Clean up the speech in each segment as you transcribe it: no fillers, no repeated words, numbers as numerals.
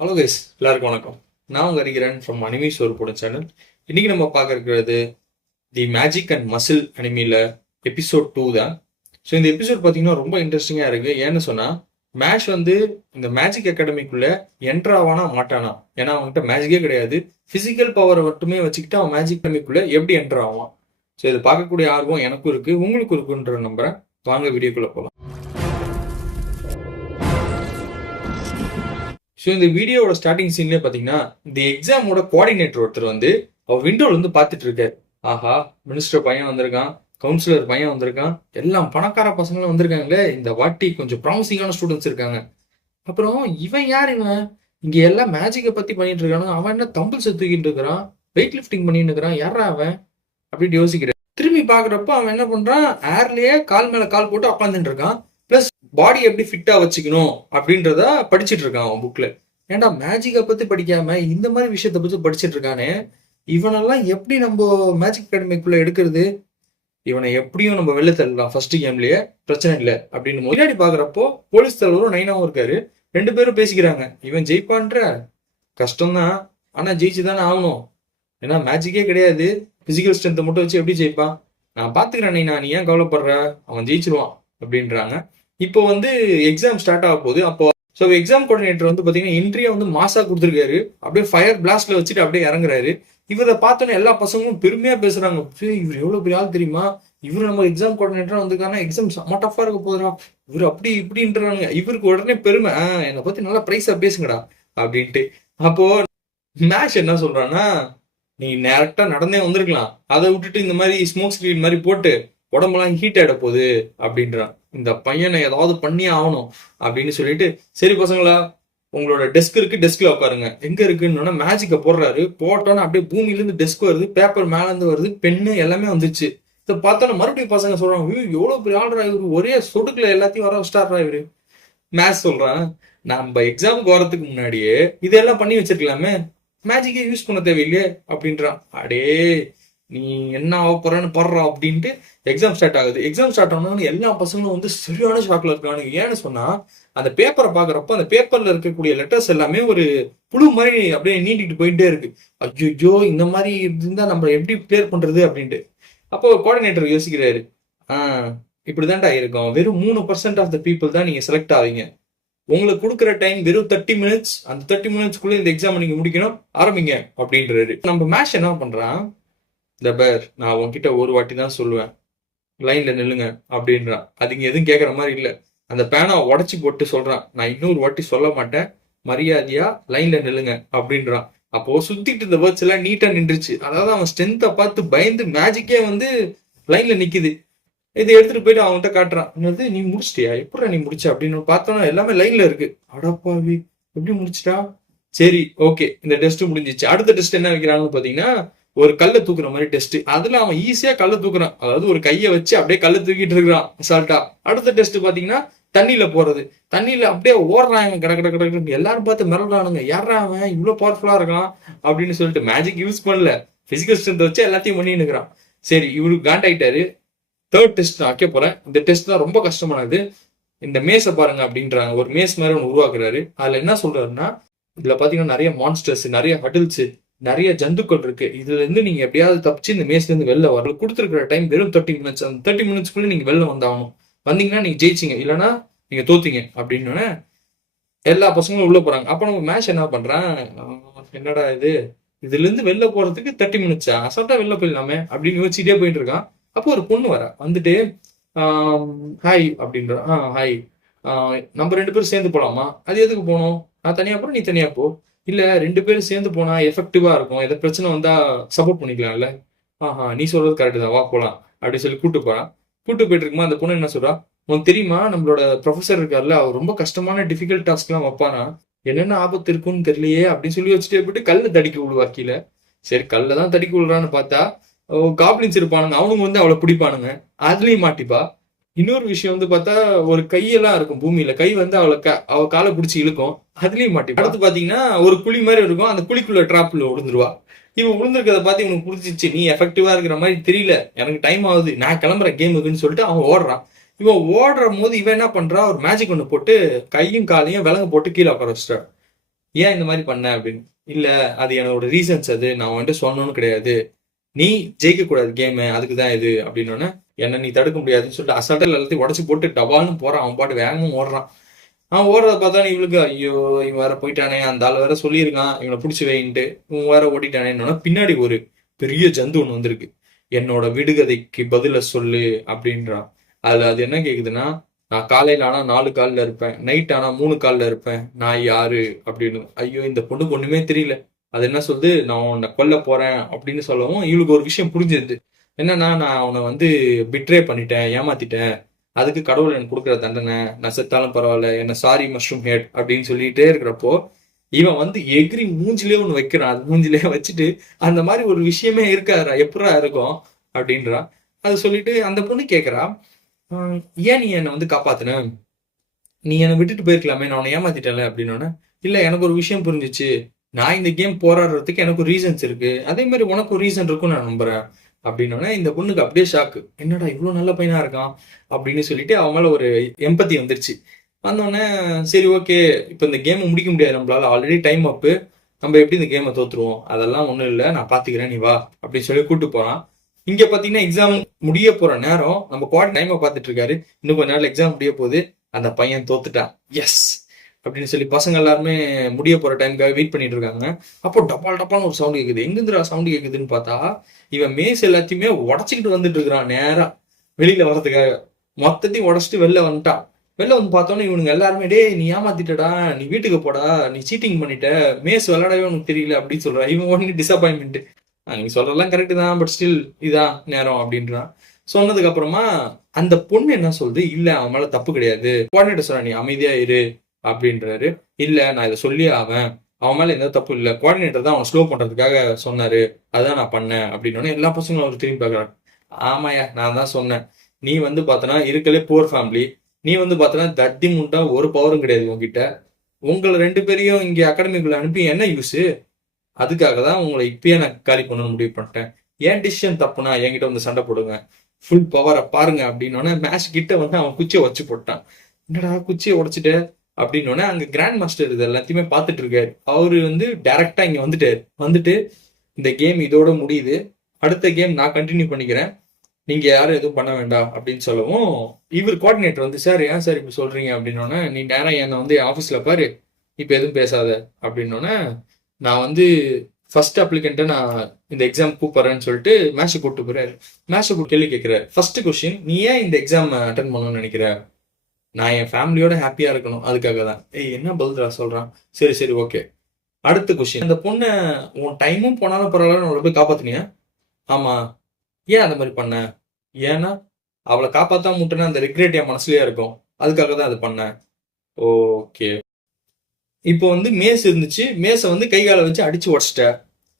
Hello guys, எல்லாருக்கும் வணக்கம். நான் உங்க ஹரிகிரன் ஃப்ரம் அனிமி சோர்போட சேனல். இன்னைக்கு நம்ம பார்க்க இருக்கிறது தி மேஜிக் அண்ட் மசில் அனிமியில் எபிசோட் 2 தான். ஸோ இந்த எபிசோட் பார்த்தீங்கன்னா ரொம்ப இன்ட்ரெஸ்டிங்காக இருக்கு. ஏன்னு சொன்னால் மேஷ் வந்து இந்த மேஜிக் அகாடமிக்குள்ள என்ட்ரு ஆவானா மாட்டானா, ஏன்னா அவன்கிட்ட மேஜிக்கே கிடையாது. ஃபிசிக்கல் பவரை மட்டுமே வச்சுக்கிட்டு அவன் மேஜிக் அகாடமிக்குள்ள எப்படி என்ட்ரு ஆவான். ஸோ இதை பார்க்கக்கூடிய ஆர்வம் எனக்கும் இருக்கு, உங்களுக்கும் இருக்குன்ற நம்புறேன். வாங்க வீடியோக்குள்ள போகலாம். ஸோ இந்த வீடியோவோட ஸ்டார்டிங் சீன்லேயே பார்த்தீங்கன்னா இந்த எக்ஸாமோட கோஆர்டினேட்டர் ஒருத்தர் வந்து அவர் விண்டோல இருந்து பார்த்துட்டு இருக்காரு. ஆஹா, மினிஸ்டர் பையன் வந்திருக்கான், கவுன்சிலர் பையன் வந்திருக்கான், எல்லாம் பணக்கார பசங்களும் வந்திருக்காங்களே, இந்த வாட்டி கொஞ்சம் ப்ராமிசிங்கான ஸ்டூடெண்ட்ஸ் இருக்காங்க. அப்புறம் இவன் யார், இவன் இங்க எல்லாம் மேஜிக்கை பத்தி பண்ணிட்டு இருக்கானு, அவன் என்ன தம்பிள்ஸ் தூக்கிட்டு இருக்கிறான், வெயிட் லிஃப்டிங் பண்ணிட்டு இருக்கிறான், யாரா அவன் அப்படின்னு யோசிக்கிறேன். திரும்பி பாக்குறப்ப அவன் என்ன பண்றான், ஏர்லயே கால் மேல கால் போட்டு உட்காந்துட்டு இருக்கான். பிளஸ் பாடி எப்படி ஃபிட்டா வச்சுக்கணும் அப்படின்றத படிச்சுட்டு இருக்கான் அவன் புக்ல. ஏன்டா மேஜிக்கை பத்தி படிக்காம இந்த மாதிரி விஷயத்த பத்தி படிச்சுட்டு இருக்கானே, இவனெல்லாம் எப்படி நம்ம மேஜிக் அகாடமிக்குள்ள எடுக்கிறது, இவனை எப்படியும் நம்ம வெளில தள்ளலாம் ஃபர்ஸ்ட் கேம்லயே, பிரச்சனை இல்லை அப்படின்னு முன்னாடி பாக்குறப்போ போலீஸ் தலைவரும் நைனாவும் இருக்காரு. ரெண்டு பேரும் பேசிக்கிறாங்க. இவன் ஜெயிப்பான்ற கஷ்டம்தான், ஆனா ஜெயிச்சு தானே ஆகணும், ஏன்னா மேஜிக்கே கிடையாது, பிசிக்கல் ஸ்ட்ரென்த்தை மட்டும் வச்சு எப்படி ஜெயிப்பான், நான் பாத்துக்கிறேன் நைனா, நீ ஏன் கவலைப்படுற, அவன் ஜெயிச்சிருவான் அப்படின்றாங்க. இப்போ வந்து எக்ஸாம் ஸ்டார்ட் ஆக போகுது. அப்போ ஸோ எக்ஸாம் கோஆர்டினேட்டர் வந்து பார்த்தீங்கன்னா என்ட்ரியா வந்து மாசா கொடுத்துருக்காரு. அப்படியே ஃபயர் பிளாஸ்ட்ல வச்சுட்டு அப்படியே இறங்குறாரு. இவரை பார்த்தோன்னே எல்லா பசங்களும் பெருமையா பேசுறாங்க. இவர் எவ்வளவு பெரிய ஆள் தெரியுமா, இவர் நம்ம எக்ஸாம் கோஆர்டினேட்டரா வந்திருக்காங்கன்னா எக்ஸாம் செம்ம டஃபா இருக்க போதுடா, இவர் அப்படி இப்படின்றாங்க. இவருக்கு உடனே பெருமை, என்னை பத்தி நல்லா பிரைஸா பேசுங்கடா அப்படின்ட்டு. அப்போ மேஷ் என்ன சொல்றான்னா, நீ டேரக்டா நடந்தே வந்திருக்கலாம், அதை விட்டுட்டு இந்த மாதிரி ஸ்மோக் ஸ்கிரீன் மாதிரி போட்டு உடம்பெல்லாம் ஹீட் ஆயிட போகுது அப்படின்றான். இந்த பையனை ஏதாவது பண்ணியே ஆகணும் அப்படின்னு சொல்லிட்டு, சரி பசங்களா உங்களோட டெஸ்க் இருக்கு, டெஸ்க்ல உட்காருங்க. எங்க இருக்குன்னு மேஜிக்கை போடுறாரு. போட்டோன்னு அப்படியே பூமியில இருந்து டெஸ்க் வருது, பேப்பர் மேல இருந்து வருது, பெண்ணு எல்லாமே வந்துச்சு. இதை பார்த்தோன்னா மறுபடியும் பசங்க சொல்றாங்க, எவ்வளவு பெரிய ஆள்றா இவரு, ஒரே சொடுக்குல எல்லாத்தையும் வர வச்சிட்டாரா இவரு. மேத்ஸ் சொல்றான், நம்ம எக்ஸாமுக்கு வரதுக்கு முன்னாடியே இதெல்லாம் பண்ணி வச்சிருக்கலாமே, மேஜிக்கே யூஸ் பண்ண தேவையில்லையே அப்படின்றான். அடே நீ என்ன ஆக போறன்னு படுறா அப்படின்ட்டு எக்ஸாம் ஸ்டார்ட் ஆகுது. எக்ஸாம் ஸ்டார்ட் ஆனோன்னு எல்லா பசங்களும் வந்து சரியான ஷாக்ல இருக்காங்க. ஏன்னு சொன்னா அந்த பேப்பரை பாக்குறப்ப அந்த பேப்பர்ல இருக்கக்கூடிய லெட்டர்ஸ் எல்லாமே ஒரு புழு மாதிரி அப்படியே நீட்டிட்டு போயிட்டே இருக்கு. ஐயோ, இந்த மாதிரி இருந்தா நம்ம எப்படி கிளியர் பண்றது அப்படின்ட்டு. அப்போ கோஆர்டினேட்டர் யோசிக்கிறாரு, இப்படிதான்டா இருக்கும், வெறும் 3% ஆஃப் த பீப்புள் தான் நீங்க செலக்ட் ஆவீங்க, உங்களுக்கு கொடுக்குற டைம் வெறும் 30 மினிட்ஸ், அந்த 30 மினிட்ஸ்க்குள்ள இந்த எக்ஸாம் நீங்க முடிக்கணும், ஆரம்பிங்க அப்படின்றாரு. நம்ம மேஷ் என்ன பண்றான், இந்த பேர் நான் உன்கிட்ட ஒரு வாட்டி தான் சொல்லுவேன், லைன்ல நில்லுங்க அப்படின்றான். அதுங்க எதுவும் கேட்கற மாதிரி இல்லை. அந்த பேனாவை உடச்சி போட்டு சொல்றான், நான் இன்னொரு வாட்டி சொல்ல மாட்டேன், மரியாதையா லைன்ல நில்லுங்க அப்படின்றான். அப்போ சுத்திட்டு இந்த வேர்ட்ஸ் எல்லாம் நீட்டா நின்றுச்சு. அதாவது அவன் ஸ்ட்ரென்த்தை பார்த்து பயந்து மேஜிக்கே வந்து லைன்ல நிக்குது. இதை எடுத்துட்டு போயிட்டு அவன்கிட்ட காட்டுறான். என்னது நீ முடிச்சிட்டியா, எப்படி நீ முடிச்ச அப்படின்னு பார்த்தோன்னா எல்லாமே லைன்ல இருக்கு. அடப்பாவி, எப்படி முடிச்சிட்டா, சரி ஓகே இந்த டெஸ்ட் முடிஞ்சிச்சு. அடுத்த டெஸ்ட் என்ன வைக்கிறாங்கன்னு பாத்தீங்கன்னா ஒரு கல்லை தூக்குற மாதிரி டெஸ்ட். அதுல அவன் ஈஸியா கல்லை தூக்குறான், அதாவது ஒரு கையை வச்சு அப்படியே கல்லை தூக்கிட்டு இருக்கிறான் அசால்ட்டா. அடுத்த டெஸ்ட் பாத்தீங்கன்னா தண்ணியில போறது. தண்ணியில அப்படியே ஓடுறாங்க, கட கட கட. எல்லாரும் பார்த்து மிரள்றானுங்க, யாரா அவன் இவ்வளவு பவர்ஃபுல்லா இருக்கான் அப்படின்னு சொல்லிட்டு. மேஜிக் யூஸ் பண்ணல, பிசிக்கல் ஸ்ட்ரென்த் வச்சு எல்லாத்தையும் பண்ணிட்டு இருக்கிறான். சரி இவருக்கு காண்டாயிட்டாரு. தேர்ட் டெஸ்ட் நான் வைக்க போறேன், இந்த டெஸ்ட் தான் ரொம்ப கஷ்டமானது, இந்த மேஸை பாருங்க அப்படின்றாங்க. ஒரு மேஸ் மாதிரி ஒன்று உருவாக்குறாரு. அதுல என்ன சொல்றாருன்னா, இதுல பாத்தீங்கன்னா நிறைய மான்ஸ்டர்ஸ், நிறைய ஹட்டில்ஸ், நிறைய ஜந்துக்கள் இருக்கு, இதுல இருந்து நீங்க எப்படியாவது தப்பிச்சு இந்த மேஸ்ல இருந்து வெளில வரல. கொடுத்துருக்கிற டைம் வெறும் 30 மினிட்ஸ், அந்த 30 மினிட்ஸ்க்குள்ள நீங்க வெளில வந்தாகணும், வந்தீங்கன்னா நீங்க ஜெயிச்சிங்க, இல்லைன்னா நீங்க தோத்தீங்க அப்படின்னு எல்லா பசங்களும் உள்ள போறாங்க. அப்ப நம்ம மேஷ் என்ன பண்றான், என்னடா இது, இதுல இருந்து வெளில போறதுக்கு 30 மினிட்ஸா, அசால்ட்டா வெளில போயிடலாமே அப்படின்னு யோசிச்சுட்டே போயிட்டு இருக்கான். அப்போ ஒரு பொண்ணு வர வந்துட்டு ஹாய் அப்படின்ற. ஹாய், நம்ம 2 பேரும் சேர்ந்து போலாமா, அது எதுக்கு போனோம், நான் தனியா போறேன் நீ தனியா போ, இல்ல 2 பேரும் சேர்ந்து போனா எஃபெக்டிவா இருக்கும், எதாவது பிரச்சனை வந்தா சப்போர்ட் பண்ணிக்கலாம்ல, நீ சொல்றது கரெக்ட் தான், வா போலாம் அப்படின்னு சொல்லி கூட்டு போறான். கூட்டு போயிட்டு இருக்குமா அந்த பொண்ணு என்ன சொல்றா, உனக்கு தெரியுமா நம்மளோட ப்ரொஃபசர் இருக்காருல்ல, அவர் ரொம்ப கஷ்டமான டிஃபிகல்ட் டாஸ்க் எல்லாம் வைப்பானா, என்னென்ன ஆபத்து இருக்குன்னு தெரியலையே அப்படின்னு சொல்லி வச்சுட்டு போயிட்டு கல்ல தடிக்க விழுவா கீழே. சரி கல்ல தான் தடிக்க விழுறான்னு பார்த்தா காப்ளின்ஸ் இருப்பானுங்க, அவனுங்க வந்து அவளை பிடிப்பானுங்க, அதுலயும் மாட்டிப்பா. இன்னொரு விஷயம் வந்து பார்த்தா ஒரு கையெல்லாம் இருக்கும் பூமியில, கை வந்து அவ காலை பிடிச்சி இழுக்கும், அதுலயும் மாட்டி. அடுத்து பாத்தீங்கன்னா ஒரு குழி மாதிரி இருக்கும், அந்த குழிக்குள்ள டிராப்ல விழுந்துருவா. இவன் விழுந்திருக்கிறத பார்த்து இவனுக்கு புரிஞ்சிச்சு, நீ எஃபெக்டிவா இருக்கிற மாதிரி தெரியல, எனக்கு டைம் ஆகுது, நான் கிளம்புறேன் கேமுக்குன்னு சொல்லிட்டு அவன் ஓடுறான். இவன் ஓடுற போது இவன் என்ன பண்றா, ஒரு மேஜிக் ஒன்று போட்டு கையும் காலையும் விலங்கு போட்டு கீழே உட்கார வச்சிட்டா. ஏன் இந்த மாதிரி பண்ண அப்படின்னு. இல்ல, அது என்னோட ரீசன்ஸ், அது நான் வந்துட்டு சொல்லணும்னு கிடையாது, நீ ஜெயிக்க கூடாது கேமு, அதுக்குதான் இது அப்படின்னோடனே, என்ன நீ தடுக்க முடியாதுன்னு சொல்லிட்டு அசால்ட்டா எல்லாத்தையும் உடச்சு போட்டு டபால்னு போறான். அவன் பாட்டு வேகமும் ஓடுறான். அவன் ஓடுறத பார்த்தா இவளுக்கு ஐயோ இவன் வேற போயிட்டானே, அந்த ஆள் வேற சொல்லியிருக்கான் இவனை பிடிச்சி வைன்ட்டு, இவன் வேற ஓடிட்டானேன்னு பின்னாடி ஒரு பெரிய ஜந்து ஒண்ணு வந்திருக்கு. என்னோட விடுகதைக்கு பதில சொல்லு அப்படின்றான். அது என்ன கேக்குதுன்னா, நான் காலையில ஆனா 4 கால்ல இருப்பேன், நைட் ஆனா 3 கால்ல இருப்பேன், நான் யாரு அப்படின்னு. ஐயோ இந்த பொண்ணுக்கு ஒண்ணுமே தெரியல. அது என்ன சொல்லுது, நான் உன்னை கொல்ல போறேன் அப்படின்னு சொல்லவும் இவளுக்கு ஒரு விஷயம் புரிஞ்சிருது. என்னன்னா, நான் அவனை பிட்ரே பண்ணிட்டேன், ஏமாத்திட்டேன், அதுக்கு கடவுள் எனக்கு கொடுக்குற தண்டனை, நான் செத்தாலும் பரவாயில்ல, என்ன சாரி மஷ்ரூம் ஹெட் அப்படின்னு சொல்லிட்டே இருக்கிறப்போ, இவன் எகிரி மூஞ்சிலே ஒண்ணு வைக்கிறான். அது மூஞ்சிலே வச்சுட்டு, அந்த மாதிரி ஒரு விஷயமே இருக்காரா, எப்படா இருக்கும் அப்படின்றான். அது சொல்லிட்டு அந்த பொண்ணு கேக்குறா, ஏன் நீ என்னை காப்பாத்துன, நீ என்னை விட்டுட்டு போயிருக்கலாமே, நான் உன்னை ஏமாத்திட்டல அப்படின்னோடனே, இல்ல எனக்கு ஒரு விஷயம் புரிஞ்சிச்சு, நான் இந்த கேம் போராடுறதுக்கு எனக்கு ஒரு ரீசன்ஸ் இருக்கு, அதே மாதிரி உனக்கு ஒரு ரீசன் இருக்கும் நான் நம்புறேன் அப்படின்னோடனே இந்த பொண்ணுக்கு அப்படியே ஷாக்கு. என்னடா இவ்வளவு நல்ல பையனா இருக்கான் அப்படின்னு சொல்லிட்டு அவன் மேல ஒரு எம்பத்தி வந்துருச்சு. வந்தோடனே சரி ஓகே, இப்போ இந்த கேம் முடிக்க முடியாது நம்மளால, ஆல்ரெடி டைம் அப்பு, நம்ம எப்படி இந்த கேமை தோத்துருவோம், அதெல்லாம் ஒண்ணும் இல்லை, நான் பாத்துக்கிறேன், நீ வா அப்படின்னு சொல்லி கூட்டு போறான். இங்க பாத்தீங்கன்னா எக்ஸாம் முடிய போற நேரம், நம்ம குவார்டர் டைமை பார்த்துட்டு இருக்காரு. இன்னும் கொஞ்ச நாள் எக்ஸாம் முடிய போகுது, அந்த பையன் தோத்துட்டான், எஸ் அப்படின்னு சொல்லி பசங்க எல்லாருமே முடிய போற டைமுக்காக வெயிட் பண்ணிட்டு இருக்காங்க. அப்போ டப்பால் டப்பால்னு ஒரு சவுண்ட் கேக்குது. எங்கிருந்துடா சவுண்ட் கேக்குதுன்னு பார்த்தா, இவன் மேஸ் எல்லாத்தையுமே உடச்சிக்கிட்டு வந்துட்டு இருக்கிறான் நேரா வெளியில வர்றதுக்காக. மொத்தத்தையும் உடச்சிட்டு வெளில வந்துட்டான். வெளில வந்து பார்த்தோன்னே இவனுங்க எல்லாருமே, டே நீ ஏமாத்திட்டடா, நீ வீட்டுக்கு போடா, நீ சீட்டிங் பண்ணிட்ட, மேஸ் விளையாடவே உனக்கு தெரியல அப்படின்னு சொல்றான். இவன் உடனே டிசப்பாயின்மெண்ட், நீங்க சொல்றதெல்லாம் கரெக்ட் தான், பட் ஸ்டில் இதான் நேரம் அப்படின்றான். சொன்னதுக்கு அப்புறமா அந்த பொண்ணு என்ன சொல்லுது, இல்ல அவன் மேல தப்பு கிடையாது, கோஆர்டினேட்டர் சொல்ற நீ அமைதியா இரு அப்படின்றாரு. இல்ல நான் இதை சொல்லி அவன் மேல எந்த தப்பு இல்ல, கோஆர்டினேட்டர் தான் அவன் ஸ்லோ பண்றதுக்காக சொன்னாரு, அதான் நான் பண்ணேன் அப்படின்னு. எல்லா பசங்களும் அவர் திரும்பி பாக்குறாங்க. ஆமாயா நான் தான் சொன்னேன், நீ பார்த்தனா இருக்கலே புவர் ஃபேமிலி, நீ பார்த்தனா தட்டி முண்டா, ஒரு பவரும் கிடையாது உங்ககிட்ட, உங்களை 2 பேரையும் இங்க அகாடமிக்குள்ள அனுப்பி என்ன யூஸ், அதுக்காக தான் உங்களை இப்பயே நான் காலி பண்ணணும்னு முடிவு பண்ணிட்டேன், ஏன் டிசிஷன் தப்புனா என்கிட்ட சண்டை போடுங்க, ஃபுல் பவரை பாருங்க அப்படின்னோடனே மேட்ச் கிட்ட அவன் குச்சியை வச்சு போட்டான். என்னடா குச்சியை உடைச்சிட்ட அப்படின்னோடனே அங்க கிராண்ட் மாஸ்டர் இது எல்லாத்தையுமே பார்த்துட்டு இருக்காரு. அவரு டைரக்டா இங்க வந்துட்டு இந்த கேம் இதோட முடியுது, அடுத்த கேம் நான் கண்டினியூ பண்ணிக்கிறேன், நீங்க யாரும் எதுவும் பண்ண வேண்டாம் அப்படின்னு சொல்லவும், இவர் கோஆர்டினேட்டர் சார் ஏன் சார் இப்படி சொல்றீங்க அப்படின்னோடனே, நீ நேரம் என்னை ஆஃபீஸ்ல பாரு, இப்ப எதுவும் பேசாத அப்படின்னோடனே, நான் ஃபர்ஸ்ட் அப்ளிகண்ட்டை நான் இந்த எக்ஸாம் கூப்பிடுறேன்னு சொல்லிட்டு மேட்ச் கூப்பிட்டு போறாரு. மேட்ச் கேள்வி கேட்கிறாரு. ஃபர்ஸ்ட் கொஸ்டின், நீ ஏன் இந்த எக்ஸாம் அட்டன் பண்ணணும்னு நினைக்கிற, நான் என் ஃபேமிலியோட ஹாப்பியா இருக்கணும், அதுக்காக தான். ஏய் என்ன பதில்ரா சொல்றான், சரி சரி ஓகே. அடுத்த கொஸ்டின், அந்த பொண்ணை உன் டைமும் போனாலும் பரவாயில்ல அவளை போய் காப்பாத்தினியா, ஆமா, ஏன் அந்த மாதிரி பண்ண, ஏன்னா அவளை காப்பாத்தாம முட்டுனா அந்த ரிக்ரெட் என் மனசுலயே இருக்கும், அதுக்காக தான் அது பண்ணேன். ஓகே, இப்போ மேஸ் இருந்துச்சு, மேஸை கை காலை வச்சு அடிச்சு உடச்சிட்ட,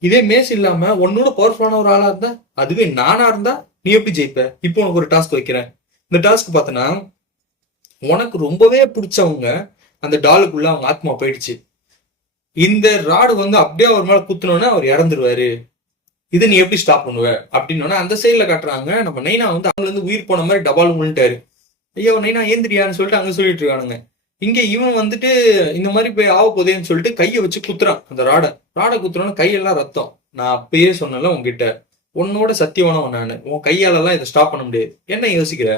இதே மேஸ் இல்லாம உன்னோட பவர்ஃபுல்லான ஒரு ஆளா இருந்தா, அதுவே நானா இருந்தா நீ எப்படி ஜெயிப்ப. இப்போ உனக்கு ஒரு டாஸ்க் வைக்கிறேன். இந்த டாஸ்க் பார்த்தனா, உனக்கு ரொம்பவே பிடிச்சவங்க அந்த டாலுக்குள்ள அவங்க ஆத்மா போயிடுச்சு, இந்த ராடு அப்படியே அவர் மேல குத்துனோன்னா அவர் இறந்துருவாரு, இதை நீ எப்படி ஸ்டாப் பண்ணுவ அப்படின்னோன்னா, அந்த சைட்ல காட்டுறாங்க நம்ம நைனா அவங்க உயிர் போன மாதிரி டபால் முன்னிட்டாரு. ஐயோ நைனா ஏந்திரியான்னு சொல்லிட்டு அங்க சொல்லிட்டு இருக்கானுங்க. இங்க இவன் இந்த மாதிரி போய் ஆக போதேன்னு சொல்லிட்டு கையை வச்சு குத்துறான். அந்த ராடை குத்துறோன்னு கையெல்லாம் ரத்தம். நான் அப்பயே சொன்னல உங்ககிட்ட, உன்னோட சத்தியமானவன் நானு, உன் கையாலெல்லாம் இதை ஸ்டாப் பண்ண முடியாது, என்ன யோசிக்கிற,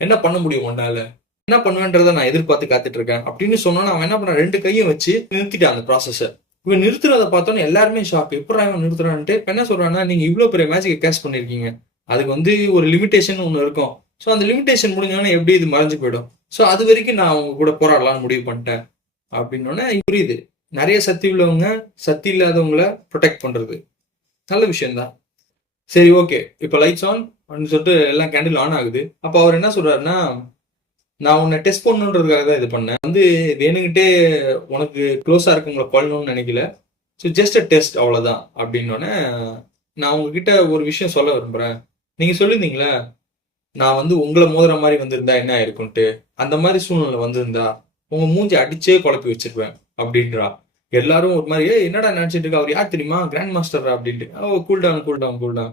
என்ன பண்ண முடியும் உன்னால, என்ன பண்ணுவேன்றத நான் எதிர்பார்த்து காத்துட்டு இருக்கேன் அப்படின்னு சொன்னோன்னா, அவன் என்ன பண்ண, 2 கையும் வச்சு நிறுத்திட்டான் அந்த ப்ராசஸ. இவன் நிறுத்துறத பார்த்தோன்னு எல்லாருமே ஷாக், எப்படா இவன் நிறுத்துறான்ட்டு. என்ன சொல்றான்னா, நீங்க இவ்வளவு பெரிய மேட்சுக்கு கேஷ் பண்ணிருக்கீங்க, அதுக்கு ஒரு லிமிடேஷன் ஒண்ணு இருக்கும், ஸோ அந்த லிமிடேஷன் முடிஞ்சோன்னா எப்படி இது மறைஞ்சு போயிடும், ஸோ அது வரைக்கும் நான் அவங்க கூட போராடலாம்னு முடிவு பண்ணிட்டேன் அப்படின்னோடனே புரியுது. நிறைய சக்தி உள்ளவங்க சக்தி இல்லாதவங்கள ப்ரொடெக்ட் பண்றது நல்ல விஷயம்தான். சரி ஓகே, இப்போ லைட்ஸ் ஆன் அப்படின்னு சொல்லிட்டு எல்லாம் கேண்டில் ஆன் ஆகுது. அப்போ அவர் என்ன சொல்றாருன்னா, நான் உன்னை டெஸ்ட் பண்ணணுன்றதுக்காக தான் இது பண்ணேன், வேணுங்கிட்டே உனக்கு க்ளோஸா இருக்கவங்களை கொள்ளணும்னு நினைக்கல, ஸோ ஜஸ்ட் அ டெஸ்ட் அவ்வளோதான் அப்படின்னோடனே, நான் உங்ககிட்ட ஒரு விஷயம் சொல்ல விரும்புறேன், நீங்க சொல்லியிருந்தீங்களே நான் உங்களை மோதுற மாதிரி வந்திருந்தா என்ன ஆயிருக்கும்ட்டு, அந்த மாதிரி சூழ்நிலை வந்திருந்தா உங்க மூஞ்சி அடிச்சே குழப்பி வச்சிருப்பேன் அப்படின்றா. எல்லாரும் ஒரு மாதிரி, என்னடா நினைச்சிட்டு இருக்க, அவர் யார் தெரியுமா, கிராண்ட் மாஸ்டர் அப்படின்ட்டு. Oh cool down cool down cool down,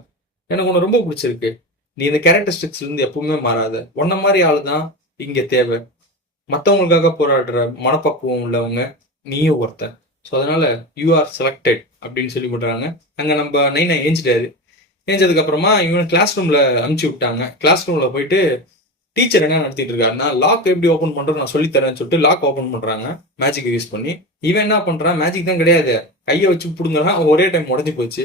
எனக்கு உன்னை ரொம்ப பிடிச்சிருக்கு, நீ இந்த கேரக்டரிஸ்டிக்ஸ்ல இருந்து எப்பவுமே மாறாத, உன்ன மாதிரி ஆளு தான் இங்க தேவை, மற்றவங்களுக்காக போராடுற மனப்பக்குவம் உள்ளவங்க நீயும் ஒருத்தன், ஸோ அதனால யூ ஆர் செலக்டட் அப்படின்னு சொல்லி போட்டுறாங்க. அங்கே நம்ம நைனா ஏஞ்சிட்டாரு. ஏஞ்சதுக்கு அப்புறமா இவனை கிளாஸ் ரூம்ல அனுப்பிச்சு விட்டாங்க. கிளாஸ் ரூம்ல போயிட்டு டீச்சர் என்ன நடத்திட்டு இருக்காருன்னா, லாக் எப்படி ஓப்பன் பண்றது நான் சொல்லி தரேன்னு சொல்லிட்டு லாக் ஓப்பன் பண்றாங்க மேஜிக் யூஸ் பண்ணி. இவன் என்ன பண்றான், மேஜிக் தான் கிடையாது, கையை வச்சு புடுங்குறான், ஒரே டைம் உடஞ்சி போச்சு.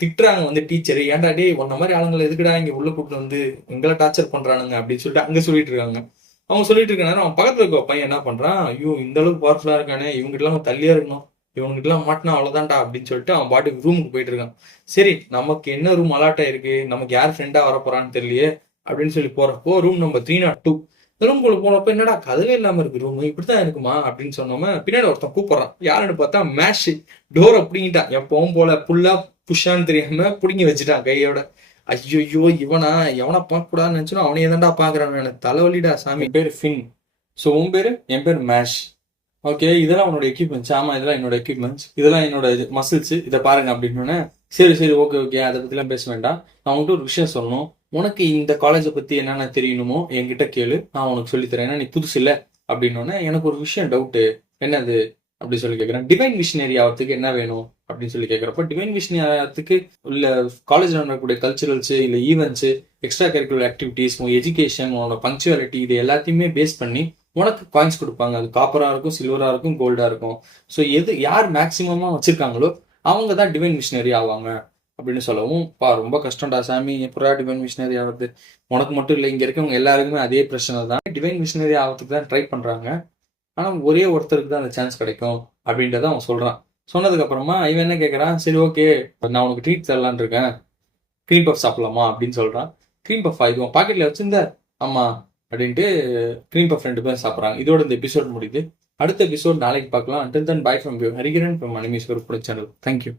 திட்டுறாங்க வந்து டீச்சர், ஏன்டா டே உன்ன மாதிரி ஆளுங்களை எதுக்குடா இங்க உள்ள கூப்பிட்டு வந்து எங்களை டார்ச்சர் பண்றானுங்க அப்படின்னு சொல்லிட்டு அங்க சொல்லிட்டு இருக்காங்க. அவங்க சொல்லிட்டு இருக்க நேரம் அவன் பக்கத்துல இருக்க பையன் என்ன பண்றான், ஐயோ இந்த அளவுக்கு பவர்ஃபுல்லா இருக்கானே, இவங்ககிட்ட எல்லாம் தள்ளியா இருக்கணும், இவங்ககிட்ட எல்லாம் மாட்டினா அவ்வளவுதான்டா அப்படின்னு சொல்லிட்டு அவன் பாட்டுக்கு ரூமுக்கு போயிட்டு இருக்கான். சரி நமக்கு என்ன ரூம் அலாட்டா இருக்கு, நமக்கு யார் ஃப்ரெண்டா வர போறான்னு தெரியலையே அப்படின்னு சொல்லி போறப்போ ரூம் நம்பர் 302. ரூம் குள்ள போனப்ப என்னடா கதவே இல்லாம இருக்கு ரூம், இப்படித்தான் இருக்குமா அப்படின்னு சொன்னோம பின்னாடி ஒருத்தன் கூப்பிடுறான். யாருன்னு பார்த்தா மேஷ். டோரை பிடிங்கிட்டான், எப்பவும் போல புல்லா புஷான்னு தெரியாம புடுங்கி வச்சுட்டான் கையோட. ஐயோ இவனா, எவனை பார்க்க கூடாதுன்னு நினைச்சோம், அவனையே தான்டா பாக்குறான். எனக்கு தலைவலிடா சாமி. என் பேரு ஃபின். ஸோ உன் பேரு? என் பேர் மேஷ். ஓகே இதெல்லாம் உன்னோட எக்யூப்மெண்ட்ஸ்? ஆமா இதெல்லாம் என்னோட எக்யூப்மெண்ட்ஸ், இதெல்லாம் என்னோட மசில்ஸ், இதை பாருங்க அப்படின்னு. சரி சரி ஓகே ஓகே அதை பத்திலாம் பேச வேண்டாம். நான் உன்கிட்ட ஒரு விஷயம் சொல்லணும். உனக்கு இந்த காலேஜை பத்தி என்னென்ன தெரியணுமோ என்கிட்ட கேளு, நான் உனக்கு சொல்லித்தரேன், ஏன்னா நீ புதுசு இல்லை அப்படின்னு. எனக்கு ஒரு விஷயம் டவுட்டு, என்னது அப்படி சொல்லி கேட்குறேன். டிவைன் விஷனரி ஆகிறதுக்கு என்ன வேணும் அப்படின்னு சொல்லி கேட்குறப்ப, டிவைன் விஷனரி ஆகிறதுக்கு இல்லை காலேஜில் நடக்கக்கூடிய கல்ச்சுரல்ஸு இல்லை ஈவெண்ட்ஸு, எக்ஸ்ட்ரா கரிக்குலர் ஆக்டிவிட்டீஸ், உன் எஜுகேஷன், உன்னோட பங்க்சுவாலிட்டி, இது எல்லாத்தையுமே பேஸ் பண்ணி உனக்கு காயின்ஸ் கொடுப்பாங்க. அது காப்பராக இருக்கும், சில்வராக இருக்கும், கோல்டாக இருக்கும். ஸோ யார் மேக்சிமமாக வச்சிருக்காங்களோ அவங்க தான் டிவைன் மிஷினரி ஆவாங்க அப்படின்னு சொல்லவும், ரொம்ப கஷ்டம்டா சாமி, எப்படா டிவைன் மிஷினரி ஆகுது, உனக்கு மட்டும் இல்லை இங்கே இருக்கவங்க எல்லாருக்குமே அதே பிரச்சனை தான். டிவைன் மிஷினரி ஆகிறதுக்கு தான் ட்ரை பண்ணுறாங்க, ஆனால் ஒரே ஒருத்தருக்கு தான் அந்த சான்ஸ் கிடைக்கும் அப்படின்றத அவன் சொல்கிறான். சொன்னதுக்கு அப்புறமா இவன் என்ன கேட்குறான், சரி ஓகே நான் உனக்கு ட்ரீட் தரலான் இருக்கேன், க்ரீம் பஃப் சாப்பிடலாமா அப்படின்னு சொல்கிறான். க்ரீம் பஃபா, இது உன் பாக்கெட்டில் வச்சிருந்த? ஆமா அப்படின்ட்டு க்ரீம் பஃப் 2 பேரும் சாப்பிட்றாங்க. இதோட இந்த எபிசோட் முடியுது. அடுத்த எபிசோட் நாளைக்கு பார்க்கலாம். Until then, bye from you, Harikiran from Anime's Group Channel. Thank you.